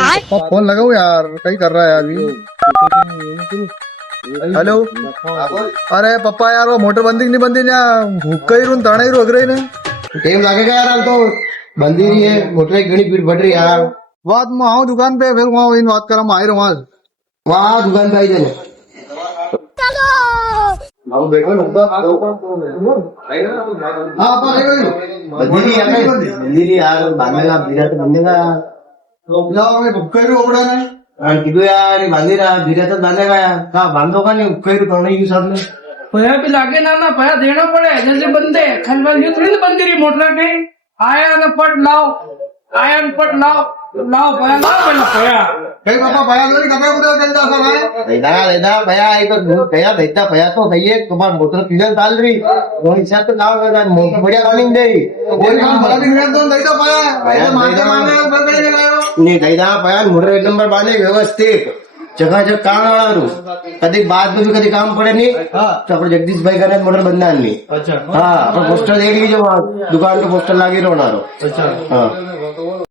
फोन लगाओ यार, कहीं कर रहा है अभी। हेलो, अरे पप्पा यार वो मोटर बंदी नहीं बंदी ना, हुक्का ही तणा ही रोक रही ने। टाइम लगेगा यार, हाल तो बंदी नहीं है, मोटर की घनी भीड़ बढ़ रही है यार। बात मैं आऊँ दुकान पे, फिर वहाँ इन बात करा, मैं आई रहूँ आज। वहाँ दुकान पे आई जाने। बंदी यार, बांधेगा धीरे तो बंधेगा। हुक्का ही रोक रहा है। किधर यार बांधेगा धीरे तो बांधेगा यार, कहा बांधो का नहीं हुक्का ही तो नहीं यूज आपने। पया भी लागे ना पया देना पड़े जैसे बंदे खलबल ये थोड़ी बंदी रही मोटर के आया ना पट लाओ, आया न पट लाओ लाओ पया लाओ पहला पया कहीं पापा भया तो नहीं कपड़े उधर चलता सब है। लेदा भैया एक तो भैया देता भैया तो भैया तुम्हारा मोटर सीजन डाल रही वो हिसाब तो लाओ मोटर बढ़िया रनिंग दे रही कोई काम भला भी नहीं तो नहीं तो भया ऐसे मारते मारने बगड़े लगायो नहीं देदा भैया मोटर एक नंबर बांधे व्यवस्थित जगह जग काम वाळू कधी बाद में भी कधी काम पड़े नहीं तो आपण जगदीश भाई का मोटर बंद आणली अच्छा हाँ आपण पोस्टर देख लीजिए वहाँ दुकान पे पोस्टर लागे रहना अच्छा हाँ